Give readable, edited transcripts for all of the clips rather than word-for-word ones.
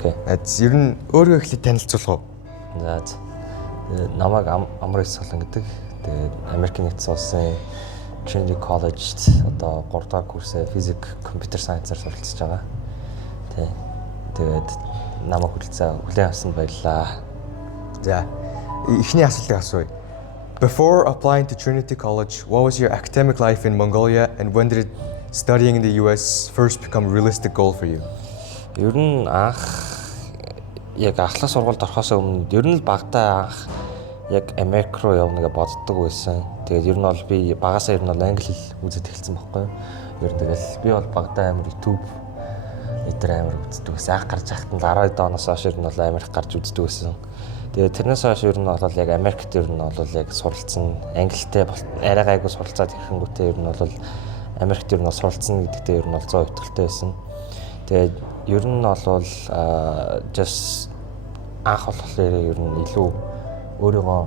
Окей. Ер нь өөрөө ихлэ танилцуулах уу? За. Намайг Амар Солон гэдэг. Тэгээд Америкийн нэгдсэн улсын Trinity College-д одоо 3 дахь курсээ Physics Computer Science-аар суралцж байгаа. Тэгээд намайг хүлээн авсан баярлалаа. За. Эхний асуултыг асууя. Before applying to Trinity College, what was your academic life in Mongolia and when did studying in the US first become a realistic goal for you? Ер нь яг ахлах сургуульд орохоос өмнө ер нь л багтаа яг Америк руу явна гэж боддог байсан. Тэгээд ер нь бол би багасаа ер нь бол англи хэл үзэж эхэлсэн байхгүй юу? Ер нь тэгэл би бол багтаа амар YouTube эдгээр амар үздэг байсан. Анх гарч ахт нь 12 дооноос хойш ер нь бол Америк гарч үздэг байсан. Тэгээд тэрнээс хойш ер нь бол яг Америкт ер нь бол яг суралцсан англитэй арай гайгүй суралцаад ирэнгүүтээ ер нь бол Америкт ер нь суралцсан гэдэгтээ ер нь бол 100% итгэлтэй байсан. Тэгээд ер нь бол just анх болохоор ер нь илүү өөрийгөө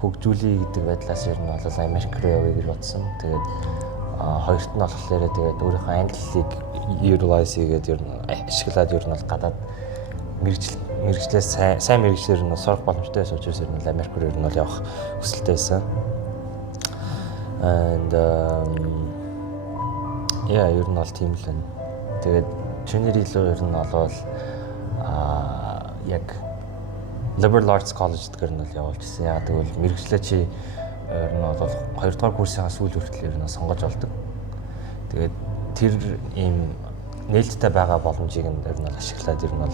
хөгжүүлэе гэдэг байдлаас ер нь бол Америк руу явъя гэж бодсон. Тэгээд хоёрт нь болохоор тэгээд өөрийнхөө англиг utilize хийгээд ер нь ашиглаад ер нь бол гадаад мэрэгчлээс сайн мэрэгчлэр нь сурах боломжтой байсан учраас ер нь Америк руу ер нь бол явах хүсэлтэй байсан. And ер нь бол тийм л байна. Тэгээд Trinity руу ер нь бол яг Liberal Arts College гэдэг нь бол явуулж ирсэн. Яг тэгвэл мэрэгчлээ чи ер нь бол 2 дугаар курсынхаа сүүл хүртэл ер нь сонгож олдог. Тэгээд тэр ийм нээлттэй байгаа боломжийг ер нь ашиглаад ер нь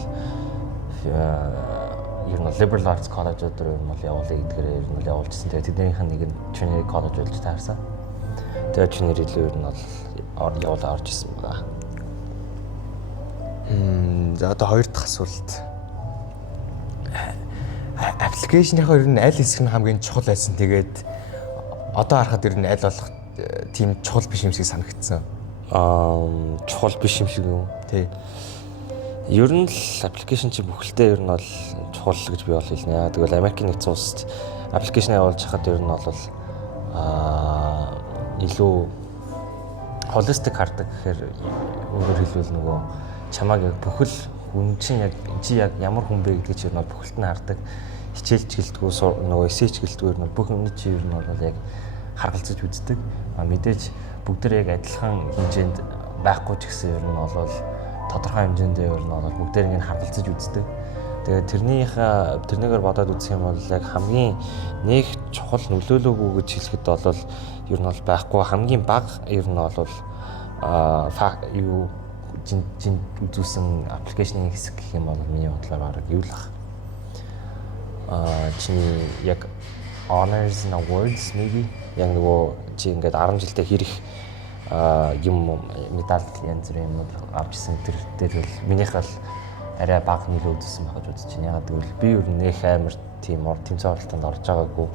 Liberal Arts College-ууд руу ер нь явуулъя гэдгээр ер нь явуулжсэн. Тэгээд тэднийх нь нэг нь Trinity College болж таарсан. Тэгээд Trinity руу ер нь явуулаад орж ирсэн байгаа. За одоо хоёр дахь асуулт. Аппликейшныхаа ер нь аль хэсэг нь хамгийн чухал байсан. Тэгээд одоо харахад ер нь аль болох тийм чухал биш юм шиг санагдсан. Чухал биш юм шиг юу? Тий. Ер нь л аппликейшн чи бүхэлдээ ер нь бол чухал гэж би бол хэлнэ. Тэгвэл Америкийн нэгдсэн улсад аппликейшн явуулж хахад ер нь бол илүү холистик хардаг гэхээр өөрөөр хэлбэл нөгөө чамааг яг бүхэл хүн чинь яг чи яг ямар хүн бэ гэдгийг чи ер нь бүхэлд нь хардаг. Хичээлч гэлтгүү нөгөө эсэч гэлтгүү ер нь бүх юмны чи ер нь бол яг харгалзаж үздэг. Мэдээж бүгд яг адилхан хэмжээнд байхгүй ч гэсэн ер нь бол тодорхой хэмжээндээ ер нь бол бүгдээр ингэ харгалзаж үздэг. Тэгээд тэрнийгээр бодоод үзэх юм бол яг хамгийн нэг чухал нөлөөлөөгүй гэж хэлэхэд бол ер нь бол байхгүй хамгийн бага ер нь бол жин үзүүлсэн аппликейшны хэсэг гэх юм бол миний бодлоор арга юу л ах. Чиний яг honors and awards maybe яг нөгөө чи ингээд 10 жилдээ хэрэг юм медаль янз бүрийн юм авчихсан тэр дээр бол минийх бол арай бага нөлөө үзүүлсэн байх гэж бодож байна. Ягаад гэвэл би ер нь нөх амар тийм тэмцээн оролтонд орж байгаагүй.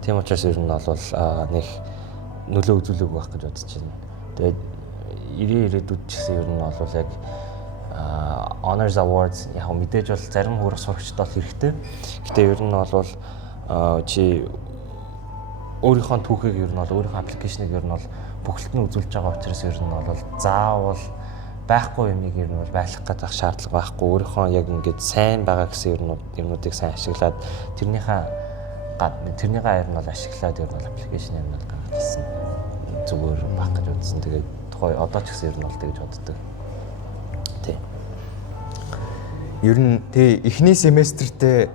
Тийм учраас ер нь бол нөх нөлөө үзүүлээгүй байх гэж бодож байна. Тэгээд ирээдүйд ч гэсэн ер нь бол яг honors awards яг мэдээж бол зарим хурах сурагчдад бол хэрэгтэй. Гэтэ ер нь бол чи өөрийнхөө түүхийг ер нь бол өөрийнхөө аппликейшнийг ер нь бол бүхэлд нь үзүүлж байгаа учраас ер нь бол заавал байхгүй юмыг ер нь бол байлгах гэдэг шаардлага байхгүй. Өөрийнхөө яг ингээд сайн байгаа гэсэн юмнуудыг сайн ашиглаад тэрнийхээ ер нь бол ашиглаад ер нь бол аппликейшн ер нь бол гаргажсэн зүгээр байх гэж бодсон. Тэгээд тухай одоо ч гэсэн ер нь бол тэгж боддог. Тий. Ер нь эхний семестртээ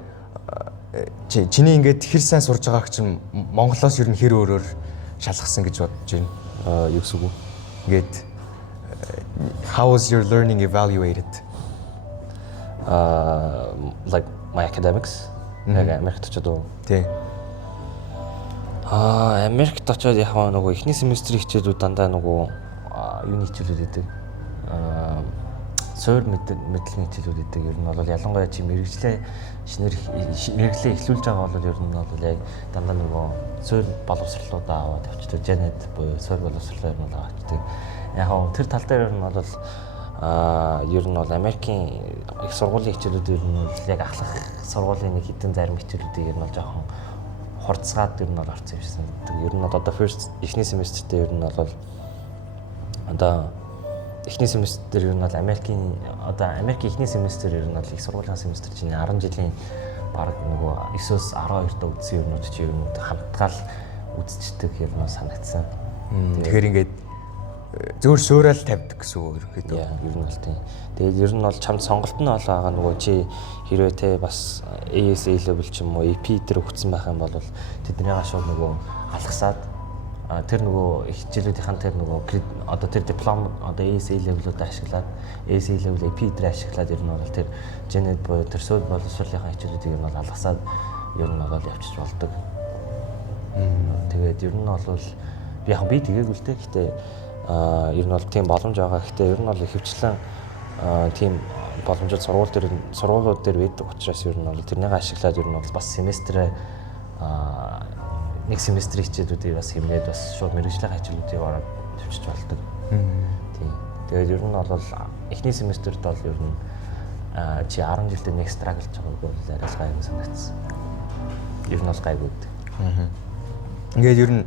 чиний ингээд хэр сайн сурж байгааг чинь Монголоос ер нь хэр өөрөөр шалгасан гэж бодож байна. Юу гэсэн үг вэ? Ингээд how was your learning evaluated? Like my academics. Яг Америкт очоод уу? Тий. Америкт очоод яг нөгөө эхний семестрийн хичээлүүд дандаа нөгөө юуны хичээлүүд өгдөг. Суур мэдлэгийн хичээлүүд өгдөг. Ер нь бол ялангуяа чи мэрэгчлээ мэрэгчлээ эхлүүлж байгаа бол ер нь бол яг дандаа нөгөө суур боловсролуудаа аваад авчдаг. Жанет буюу суур боловсролоо ер нь авчдаг. Яг тэр тал дээр ер нь бол ер нь бол Америкийн их сургуулийн хичээлүүд ер нь яг ахлах сургуулийн нэг хэдэн зарим хичээлүүдийг ер нь бол жоохон хурцгаад ер нь бол орсон юм шиг санагддаг. Ер нь одоо first эхний семестртээ ер нь бол одоо эхний семестр ер нь бол Америкийн эхний семестр ер нь бол их сургуулийн семестр чинь 10 жилийн баг нөгөө 9-өөс 12 доо үдсэн юмнууд чи юмнууд хамтгаал үзчихдэг юм санагдсан. Тэгэхээр ингээд зөвхөн суурал тавьдаг гэсэн үг ерөөхдөө. Ер нь бол тийм. Тэгээд ер нь бол чамд сонголт нь бол байгаа нөгөө чи хэрвээ те бас AS A-level ч юм уу AP дээр өгсөн байх юм бол тэднийгаа шууд нөгөө алгасаад тэр нөгөө хичээлүүдийн тэр нөгөө одоо тэр диплом одоо AS A-level-уудаа ашиглаад AS A-level AP дээр ашиглаад ер нь бол тэр Genet буюу тэр сүүл боловсруулалтын хичээлүүдийг ер нь бол алгасаад ер нь бол явчих болдог. Тэгээд ер нь бол би тэгээгүй л те. Гэхдээ ер нь бол тийм боломж байгаа. Гэхдээ ер нь бол ихэвчлэн тийм боломжууд сургуулиуд дээр байдаг учраас ер нь бол тэрнийг ашиглаад ер нь бол бас семестрээ нэг семестрийн хичээлүүдийг бас хэмнээд бас шууд мэргэжлийн хичээлүүдийг ороод төвчж болдог. Тийм. Тэгээд ер нь бол эхний семестрт бол ер нь чи 10 жилдээ нэг страглж байгааг бол арай гай юм санагдсан. Ер нь бол гайгүй. Ингээд ер нь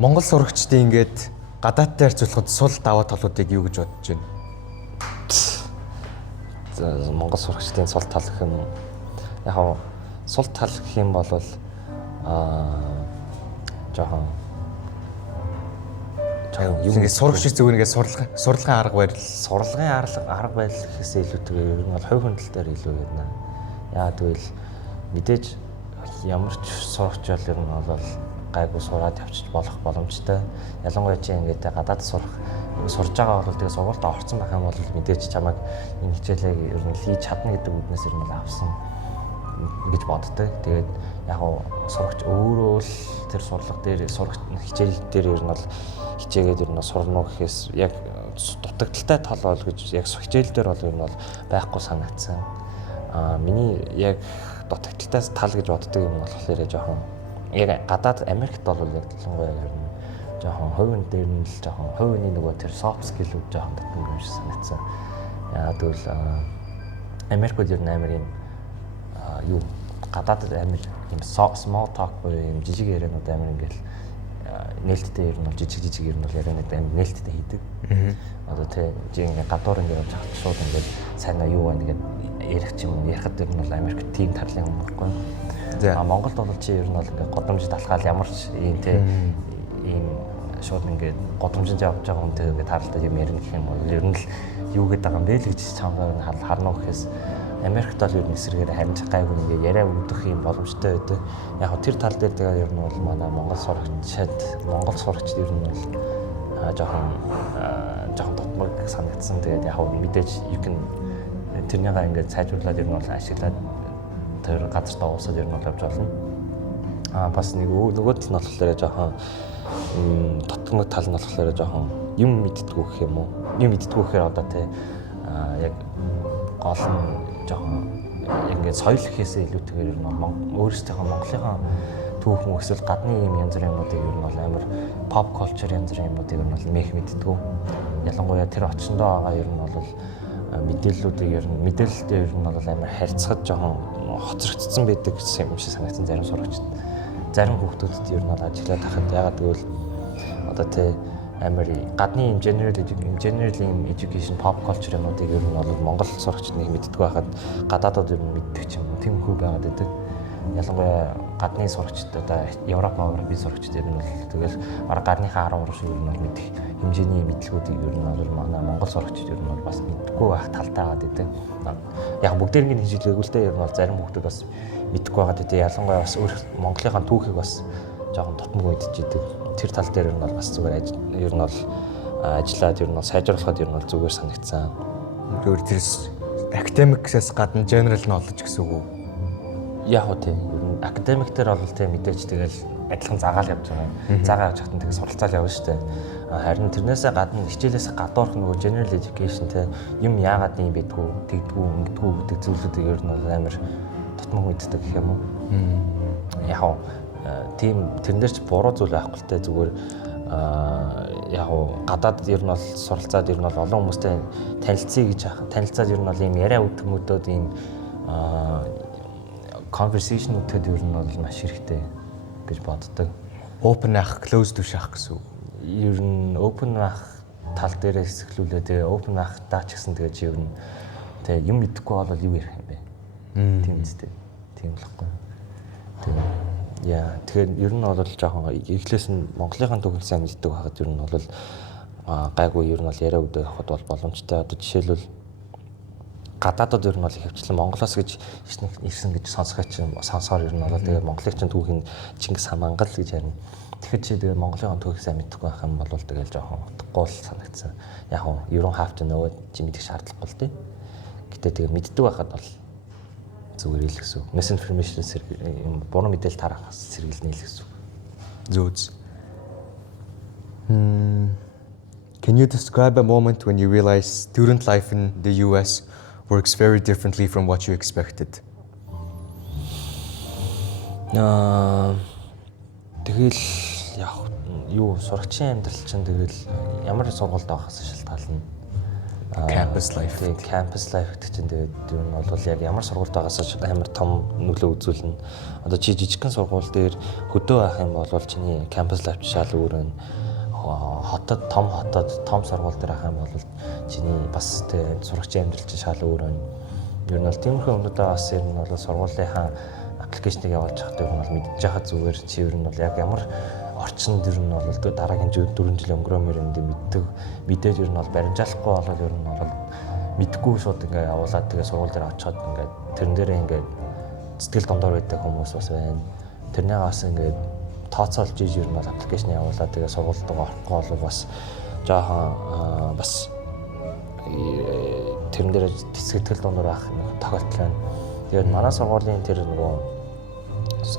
Монгол сурагчдын ингээд гадаадтай харьцуулахад сул даваа талуудыг юу гэж бодож байна? Монгол сурагчдын сул тал гэх юм яг сул тал гэх юм бол жоохон юу ингэ сурагч зүгээр нэгэ сурлагын арга барил гэхээс илүүтэйгээр ер нь бол хувь хүндэл дээр илүү ярина. Яа тэгвэл мэдээж ямар ч сурагч бол ер нь бол гайгүй сураад явчих болох боломжтой. Ялангуяа чи ингээд гадаад сурж байгаа бол тэгээ сургуультаа орсон байх юм бол мэдээж чамайг энэ хичээлээ ер нь хийж чадна гэдэг үднээс ер нь авсан гэж боддог. Тэгээд яг сурагч өөрөө л тэр сурлага дээр сурагч хичээл дээр ер нь бол хичээгээд ер нь сурна уу гэхээс яг дутагдaltaй тал бол гэж яг хичээл дээр бол ер нь бол байхгүй санагдсан. Миний яг дутагдaltaй тал гэж боддог юм болохоор жоохон яг гадаад Америкт бол яг ялангуяа ер нь жоохон хувийн дээр нь л жоохон хувийн нөгөө тэр soft skill-үүд жоохон татсан юм шиг санагдсан. Яа тэгвэл Америкт ер нь амар юм юу гадаад амар юм small talk буюу юм жижиг ярианууд амар ингээл нээлттэй ер нь бол жижиг ер нь бол ярианууд амар нээлттэй хийдэг. Одоо тий гадуур ингээд явж хахад шууд ингээд сайнаа юу байна гэдэг ярих ч юм ярихад ер нь бол Америкт тийм тарлын юм баггүй. Монголд бол чи ер нь бол ингээд годомж талхаал ямар ч юм тий ийм шууд ингээд годомжинд явж байгаа хүнтэй ингээд таралтай юм ярих гэх юм бол ер нь л юу гэдэг байгаа юм бэ л гэж чамгаар харна уу гэхээс Америкт бол ер нь эсрэгээр харин гайгүй ингээд яриа үүдэх юм боломжтой байдаг. Яг тэр тал дээр тэгээ ер нь бол манай Монгол сурагчид ер нь бол жоохон дутмаг санагдсан. Тэгээд яг мэдээж тэрнийгаа ингээд сайжруулаад ер нь бол ашиглаад тэр газартаа уусаад ер нь бол явж болно. Бас нэг нөгөө тал нь болохоор жоохон дутмаг тал нь болохоор жоохон юм мэддэггүй гэх юм уу? Юм мэддэггүй гэхээр одоо тий яг гол нь жоохон ингээд соёл гэхээсээ илүүтэйгээр ер нь өөрсдийнхөө Монголынхаа түүх мөн эсвэл гадны юм янз бүрийн юмнуудыг ер нь бол амар pop culture янз бүрийн юмнуудыг ер нь бол мэх мэддэггүй. Ялангуяа тэр очиндоо байгаа ер нь бол мэдээллүүдийг мэдээлэлтэй ер нь бол амар харьцахад жоохон хоцрогдсон байдаг юм шиг санагдсан зарим сурагчид. Зарим хүүхдүүдэд ер нь бол ажиглаад тахад ягаад гэвэл одоо тий амар гадны юм general education pop culture юмнуудыг ер нь бол Монгол сурагчид нэг мэддэггүй байхад гадаадууд ер нь мэддэг ч юм уу тийм хүү байгаад байдаг. Ялангуяа гадны сурагчид одоо Европын сурагчид ер нь бол тэгэл бараг гарныхаа 10 гаруй шиг ер нь бол мэддэг хэмжээний мэдлгүүдийг ер нь бол манай Монгол сурагчид ер нь бол бас мэддэггүй байх талтай байгаад байдаг. Яг бүгдээрийн хичээлээгүй л дээ ер нь бол зарим хүүхдүүд бас мэддэггүй байгаад байдаг. Ялангуяа бас өөр Монголынхаа түүхийг бас жоохон дутмаг мэдчихэдэг. Тэр тал дээр ер нь бол бас зүгээр ер нь бол ажиллаад ер нь бол сайжруулахад ер нь бол зүгээр санагдсан. Зөвхөн тэр академиксээс гадна general knowledge гэсэн үг үү? Яг уу тийм. Ер нь академик дээр бол тийм мэдээж тэгэл адилхан загаал явж байгаа. Загаа явж хатан тэгээ суралцаал явна шүү дээ. Харин тэрнээсээ гадна хичээлээс гадуурх нөгөө general education те юм яагаад юм бэдгүү, тэгдгүү, ингэдгүү гэдэг зүйлүүдийг ер нь бол амар дутмаг мэддэг гэх юм уу? Яг уу тийм тэрнээр ч буруу зүйл байхгүй л те зүгээр яг гадаад ер нь бол суралцаад ер нь бол олон хүмүүстэй танилцаад ер нь бол ийм яриа үүдмөдөөд ийм conversation-уудад ер нь бол маш хэрэгтэй гэж боддог. Open ах, closed биш ах гэсэн үг. Ер нь open ах тал дээрээ хэсэглүүлээ. Тэгээ open ахтаа ч гэсэн тэгээ чи ер нь тэгээ юм мэдэхгүй бол юу ярих юм бэ? Тийм үстэй. Тийм болохгүй. Тэгэхээр ер нь бол жоохон эхлээс нь Монголынхаа түүхийг сайн мэддэг байхад ер нь бол гайгүй ер нь бол яриа өдөө авахд бол боломжтой. Одоо жишээлбэл гадаадд ер нь бол хөвчлэн Монголоос гэж ирсэн гэж сонсохоор ер нь бол тэгээ Монголын чинь түүхийн Чингис хаан Мангал гэж ярина. Тэгэхээр чи тэгээ Монголын түүхийг сайн мэдхгүй байх юм бол тэгэл жоохон утгагүй л санагдсан. Яг нь ерөн have to know чи мэдэх шаардлагагүй л дээ. Гэтэ тэгээ мэддэг байхад бол зүгээр л гэсэн. Misinformation буруу мэдээлэл тарах сэргийлнэ л гэсэн. Зөөц. Can you describe a moment when you realized student life in the US works very differently from what you expected? Тэгэл яг юу сурагчийн амьдрал чинь тэгэл ямар сургуульд байхаас шалтгаална. Campus life. Campus life гэдэг чинь тэгээд юу нь бол яг ямар сургуульд байгаас амар том нөлөө үзүүлнэ. Одоо чи жижигхэн сургууль дээр хөдөө байх юм бол чиний campus life шал өөр нь. Том сургууль дээр байх юм бол чиний бас тэ сурагчийн амьдрал чинь шал өөр нь. Ер нь бол тиймэрхүү өмнөдөө бас ер нь бол сургуулийнхаа аппликейшнийг явуулж байхад ер нь бол мэдчихэж хаад зүгээр чи ер нь бол яг ямар орчинд ер нь бол дараагийн 4 жил өнгөрөмөр юм дий мэдээж ер нь бол баримжаалахгүй болоод ер нь бол мэдгүй шууд ингээ явуулаад тэгээ сургууль дээр очиод ингээ тэрэн дээрээ ингээ сэтгэл дондор байдаг хүмүүс бас байна. Тэрнээ бас ингээ тооцоолж ийж ер нь бол аппликейшн явуулаад тэгээ сургуульд орохгүй бол бас жоохон бас тэрэн дээр сэтгэл дондор байх тохиолдол байна. Тэгээд манай сургуулийн тэр нөгөө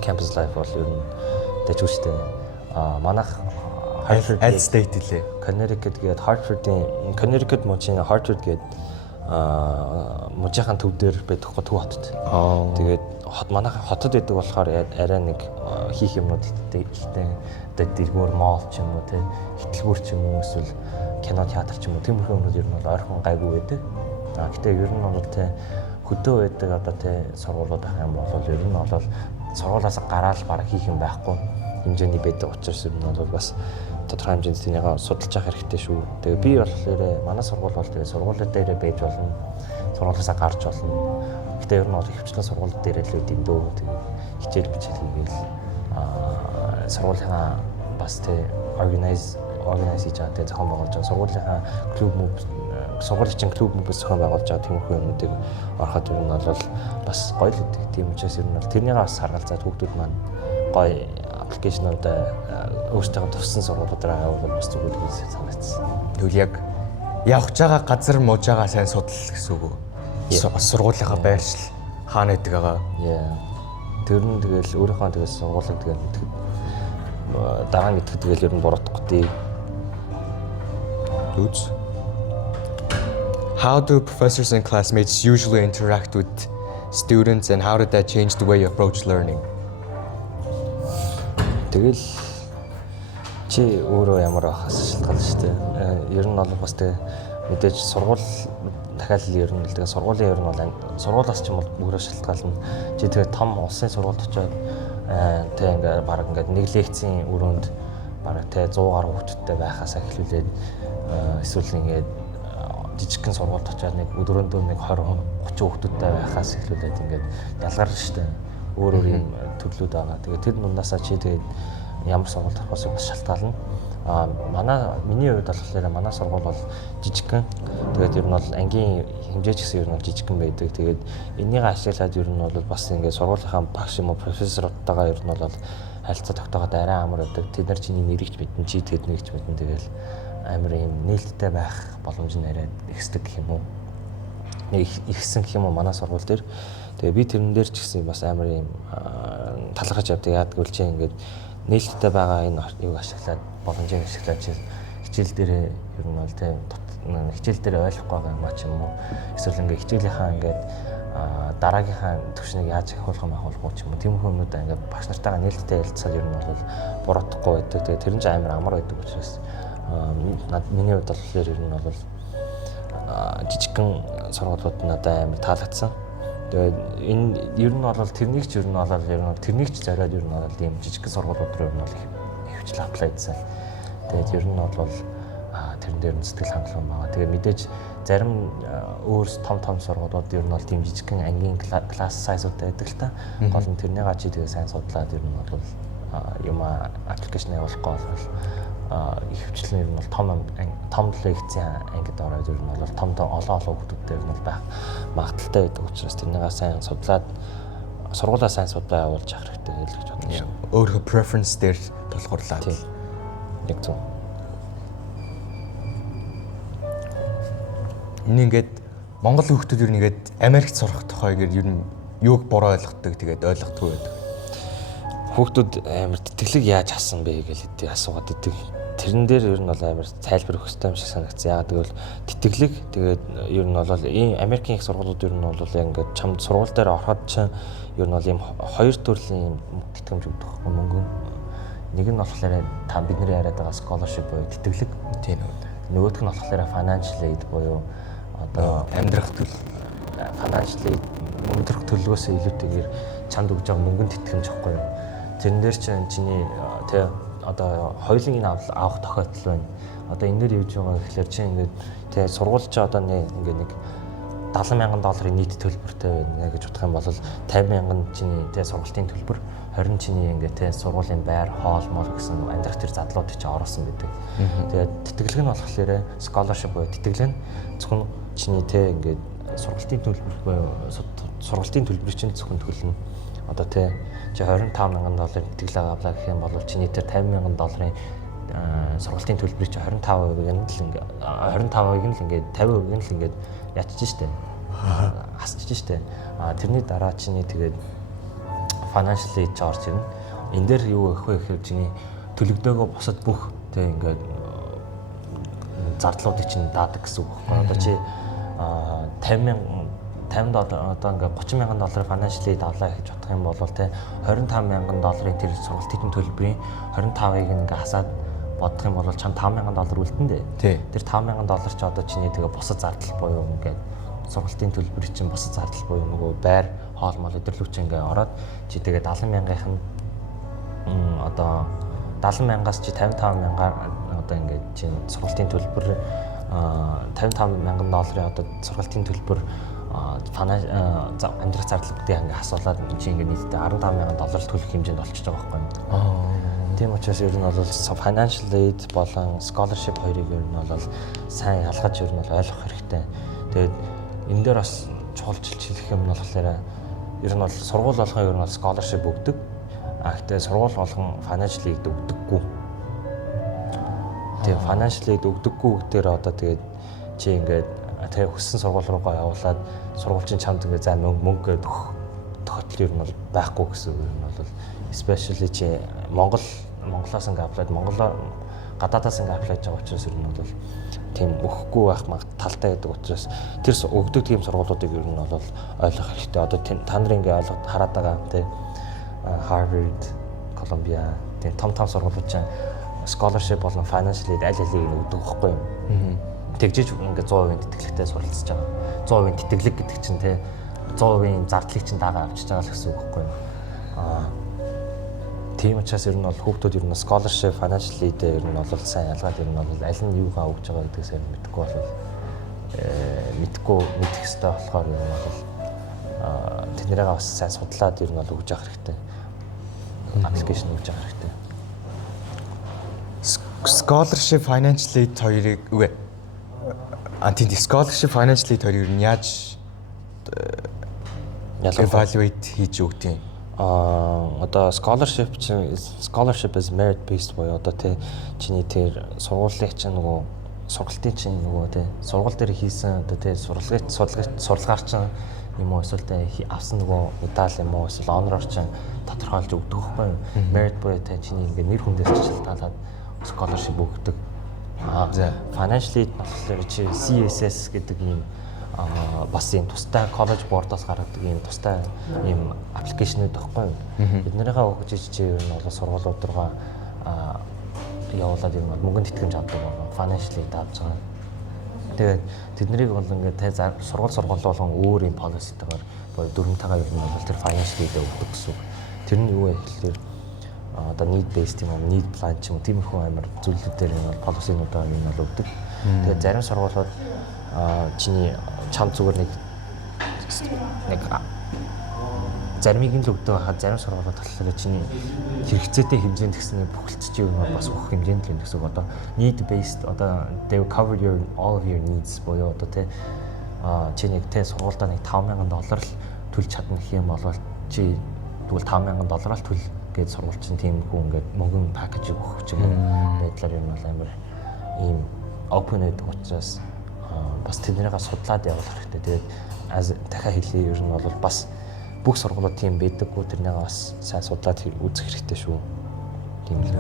campus life бол ер нь дэжгүй шүү дээ. Манайх Harvard State лээ. Connecticut гээд Harvard-ийн Connecticut мужийн Harvard гээд мужийн төв дээр байдаг төв хотод. Тэгээд манайх хотод байдаг болохоор арай нэг хийх юмнууд ихтэй дэргүүр мall ч юм уу те хөтөлбөр ч юм уу эсвэл кино театр ч юм уу тиймэрхүү юмнууд ер нь бол ойрхон гайгүй байдаг. Гэтэ ер нь бол те хөдөө байдаг одоо те сургуулиуд ах юм бол ер нь бол сургуулиас гараал бараг хийх юм байхгүй хэмжээний байдаг учраас ер нь бол бас тодорхой хэмжээнд тэнийгээ судалж авах хэрэгтэй шүү. Тэгээ би болохоор манай сургууль бол тэгээ сургуулиуд дээрээ байж болно. Сургуулиасаа гарч болно. Гэтэ ер нь бол хөвчлэн сургууль дээрээ л үүдэн дөө. Тэгээ хичээл бичээл хийгээл сургуулийнхаа бас тэгээ organize хийж байгаа тэгээ зохион байгуулж байгаа сургуулийнхаа сургуулийн чинь клуб мөс зохион байгуулж байгаа тиймэрхүү юмнуудыг ороход ер нь бол бас гоё л гэдэг. Тийм учраас ер нь бол тэрнийг бас харгалзаад хүүхдүүд маань гоё аппликейшнууд өөрсдөө туссан сургуулиудаараа явуулбал бас зүгээр гэж санагдсан. Тэгвэл яг явж байгаа газар мууж байгаа сайн судал гэсэн үг үү? Сургуулийнхаа байршил хаана байдаг байгаа? Тэр нь тэгэл өөрийнхөө тэгэл сургуулийг тэгэл мэдхэд дараа нь мэдхэд тэгэл ер нь буруудахгүй. Үз. How do professors and classmates usually interact with students and how did that change the way you approach learning? Тэгэл чи өөрөө ямар байхаас шалтгаална шүү дээ. Ер нь бол бас тэг мэдээж сургууль дахиад ер нь л тэгээ сургуулийн ер нь бол сургуулиас ч юм бол өөрөө шалтгаална. Чи тэгээ том улсын сургуульд очиод тэг ингээ баг ингээ нэг лекцийн өрөөнд баг тэг 100 гаруй хүүхэдтэй байхаас эхлүүлээд эсвэл ингээ жижигхэн сургуульд очиод нэг өдрөндөө нэг 20 30 хүүхэдтэй байхаас эхлүүлээд ингээ ялгарна шүү дээ. Өөр юм төрлүүд байгаа. Тэгээ тэр нундаасаа чи тэгээд ямар сургуульд орохоос бас шалтгаална. Миний хувьд болохоор манай сургууль бол жижигхэн. Тэгээд ер нь бол ангийн хэмжээ ч гэсэн ер нь бол жижигхэн байдаг. Тэгээд энийг ашиглаад ер нь бол бас ингээд сургуулийнхаа багш юм уу профессорудтайгаа ер нь бол харилцаа тогтооход арай амар байдаг. Тэд нар чиний нэрийг ч мэднэ, чи тэднийг ч мэднэ. Тэгэл амар юм нээлттэй байх боломж нь арай ихсдэг гэх юм уу. Ихсэн гэх юм уу манай сургууль дээр. Тэгээ би тэрэн дээр ч гэсэн бас амар юм талархаж явдаг. Яагаад гэвэл чи ингээд нээлттэй байгаа энэ юуг ашиглаад боломжийг ашиглаад хичээл дээрээ ер нь бол тийм хичээл дээр ойлгохгүй байгаа юм а ч юм уу. Эсвэл ингээд хичээлийнхаа ингээд дараагийнхаа төвшнийг яаж ахиулах юм ахиулахгүй ч юм уу. Тиймэрхүү юмудаа ингээд багш нартайгаа нээлттэй ярилцаад ер нь бол буруутахгүй байдаг. Тэгээ тэр нь ч амар амар байдаг учраас миний хувьд болохоор ер нь бол жижигхэн сургуулиуд надад амар таалагдсан. Тэгээд энэ ер нь бол тэрнийг ч ер нь бол тэрнийг ч зориод ер нь бол ийм жижиг сургуулиуд руу ер нь бол хөвчл аплайдсан. Тэгээд ер нь бол тэрэн дээр нь сэтгэл хангалуун байгаа. Тэгээ мэдээж зарим өөр том сургуулиуд ер нь бол тийм жижигхэн ангийн класс сайзуудтай байдаг л та. Гол нь тэрнийгаа чи тэгээ сайн судлаад ер нь бол юм аппликейшн явуулахгүй бол ихэвчлэн ер нь бол том лекцийн ангид ороод ер нь бол том олон хүүхдүүдтэй ер нь бол байх магадaltaй байдаг учраас тэрнийгаа сайн судлаад сургуулаа сайн судлаа явуулж явах хэрэгтэй гэж бодож байна. Өөрийнхөө preference дээр толгуурлаад. Яг зөв. Энэ ингээд Монгол хүүхдүүд ер нь ингээд Америкт сурах тухайгаар ер нь юуг буруу ойлгодог тэгээд ойлгохгүй байдаг. Хүүхдүүд амар тэтгэлэг яаж хасан бэ гэж хэдий асуугаад идэг. Тэрэн дээр ер нь бол амар тайлбар өгөх хэрэгтэй юм шиг санагдсан. Яагаад гэвэл тэтгэлэг тэгээд ер нь бол ийм Америкийн их сургуулиуд ер нь бол ингээд чамд сургууль дээр ороход чинь ер нь бол ийм хоёр төрлийн тэтгэмж өгдөг мөнгө. Нэг нь болохоор та бидний яриад байгаа scholarship буюу тэтгэлэг. Тийм үү. Нөгөөх нь болохоор financial aid буюу одоо амьдрах төлөв. Financial aid өндрөх төлөвөөс илүүтэйгээр чамд өгж байгаа мөнгөнд тэтгэмж авахгүй юу? Тэрэн дээр чиний тэ одоо хоёулын авах тохиолдол байна. Одоо энэ дээр явж байгаа гэхэлэр чи ингээд тэ сургууль чи одоо нэг $70,000 нийт төлбөртэй байна гэж бодох юм бол 50,000 чиний тэ сургалтын төлбөр 20 чиний ингээд тэ сургуулийн байр, хоол, мол гэсэн амьдрах тэр задлуудыг чи оруулсан гэдэг. Тэгээд тэтгэлэг нь болохоор scholarship буюу тэтгэлэг нь зөвхөн чиний тэ ингээд сургалтын төлбөр буюу сургалтын төлбөрийг чинь зөвхөн төлнө. Одоо тэ чи $25,000 тэтгэлэг авлаа гэх юм бол чиний тэр $50,000 сургалтын төлбөрийг чи 25%-ийг нь л ингээд 25%-ийг нь л ингээд 50%-ийг нь л ингээд ячиж штэ. Хасчих штэ. Тэрний дараа чиний тэгээд financial aid charge ирнэ. Энэ дээр юу гэх вэ гэхээр чиний төлөгдөөгөө босод бүх тэг ингээд зардлуудыг чинь даадаг гэсэн үг байхгүй. Одоо чи $50,000 одоо ингээд $30,000 financial aid авлаа гэж бодох юм бол тэ $25,000 тэр сургалтын төлбөрийн 25%-ыг ингээд хасаад бодох юм бол чам $5,000 үлдэн дээ. Тэр $5,000 чи одоо чиний тэгээ босод зардал буюу ингээд сургалтын төлбөр чинь босод зардал буюу нөгөө байр, хоол мол өдөрлөвч ингээ ороод чи тэгээ 70,000-ийнх нь одоо 70,000-аас чи 55,000-аар одоо ингээд чи сургалтын төлбөр $55,000 одоо сургалтын төлбөр амьдрах зардлуудыг ингээ асуулаад чи ингээ нийтдээ $15,000 төлөх хэмжээнд болчихж байгаа байхгүй юу? Тийм учраас ер нь бол financial aid болон scholarship хоёрыг ер нь бол сайн ялгаж ер нь бол ойлгох хэрэгтэй. Тэгээд энэ дээр бас чухалчилж хэлэх юм нь болохоор ер нь бол сургууль болгон ер нь бол scholarship өгдөг. Гэхдээ сургууль болгон financial aid өгдөггүй. Тэгээд financial aid өгдөггүй гэдгээр одоо тэгээд чи ингээд тэг хүссэн сургууль руугаа явуулаад сургуульчин чамд ингээд за мөнгө өгөх тохиолдол ер нь бол байхгүй гэсэн үг юм бол especially чи Монголоос ингээ аплайд гадаадаас ингээ аплайж байгаа учраас ер нь бол тийм өгөхгүй байх талтай гэдэг учраас тэр өгдөг тийм сургуулиудыг ер нь бол ойлгох хэрэгтэй. Одоо та нарын ингээ ойлгоод хараад байгаа тийм Harvard, Columbia тийм том сургуулиуд чинь scholarship болон financial aid аль алийг өгдөг байхгүй юу? Тэгжиж ингээ 100% тэтгэлэгтэй суралцж байгаа. 100% тэтгэлэг гэдэг чинь тийм 100% зардлыг чинь дагаа авчиж байгаа л гэсэн үг байхгүй юу? Тийм учраас ер нь бол хүүхдүүд ер нь scholarship, financial aid ер нь бол сайн ялгаад ер нь бол аль нь юугаа өгж байгаа гэдгийг сайн мэдэхгүй бол мэдэх хэрэгтэй болохоор ер нь бол тэднийгээ бас сайн судлаад ер нь бол өгж явах хэрэгтэй. Application өгж явах хэрэгтэй. Scholarship, financial aid хоёрыг үгүй. Тийм scholarship, financial aid хоёрыг нь яаж evaluate хийж өгдөг юм? Одоо scholarship is merit based буюу одоо тий чиний тэр сургуулийн чинь нөгөө сургалтын чинь нөгөө тий сургууль дээр хийсэн одоо тий сурлагаар чинь юм уу эсвэл тий авсан нөгөө медаль юм уу эсвэл honor чинь тодорхойлж өгдөг байхгүй юу? Merit буюу тий чиний ингээ нэр хүндээс шалтгаалаад scholarship өгдөг. Financial aid болохоор чи CSS гэдэг юм бас юм тустай коллеж бордоос гаргадаг юм тустай юм аппликейшнүүд байхгүй юу? Эднэрийнхээ өгч чи ер нь бол сургуулиуд руугаа явуулаад ер нь мөнгөнд тэтгэмж авдаг байгаа. Financial aid авч байгаа. Тэгээд тэднийг бол ингээд тэ сургууль болгон өөр юм policy-тайгаар дөрвөнтэйгээ ер нь бол тэр financial aid өгдөг гэсэн. Тэр нь юу вэ гэхээр одоо need based юм уу, need plan ч юм уу тиймэрхүү амар зүйлүүдээр энэ policy-нуудаа энэ бол өгдөг. Тэгээд зарим сургуулиуд чиний чамд зүгээр нэг заримыг нь л өгдөг хаа зарим сургуулиуд болохоор чиний хэрэгцээтэй хэмжээнд гэсэн бүхэлдэж юм бас бүх хэмжээнд л гэсэн. Одоо need based одоо they will cover your all of your needs боёо одоо тэ чи нэг тэ сургуульдаа нэг $5,000 л төлж чадна гэх юм бол чи тэгвэл $5,000 л төль гэж сургууль чинь тийм хүн ингээд мөнгөн пакэж өгөх ч юм уу байдлаар юм бол амар ийм open гэдэг учраас бас тэднийгээ судлаад явах хэрэгтэй. Тэгээд дахиад хэлье ер нь бол бас бүх сургуулиуд тийм байдаггүй тэрнийг бас сайн судлаад үзэх хэрэгтэй шүү. Тийм л.